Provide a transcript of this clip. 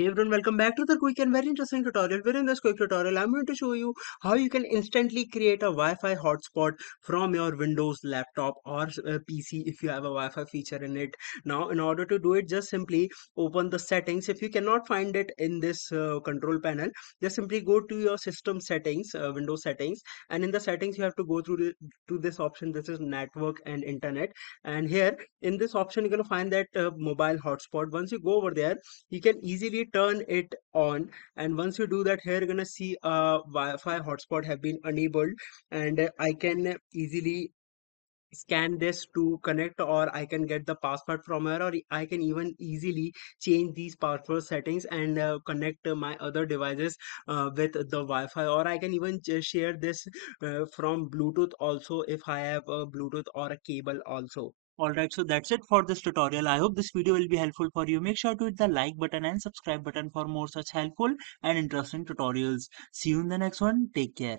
Hey everyone, welcome back to the quick and very interesting tutorial. Where in this quick tutorial, I'm going to show you how you can instantly create a Wi-Fi hotspot from your Windows laptop or PC if you have a Wi-Fi feature in it. Now, in order to do it, just simply open the settings. If you cannot find it in this control panel, just simply go to your system settings, Windows settings, and in the settings you have to go through to this option. This is network and internet, and here in this option you're gonna find that mobile hotspot. Once you go over there, you can easily turn it on, and once you do that, here you're gonna see a Wi-Fi hotspot have been enabled, and I can easily scan this to connect, or I can get the password from here, or I can even easily change these password settings and connect my other devices with the Wi-Fi, or I can even just share this from Bluetooth also if I have a Bluetooth or a cable also. Alright, so that's it for this tutorial. I hope this video will be helpful for you. Make sure to hit the like button and subscribe button for more such helpful and interesting tutorials. See you in the next one. Take care.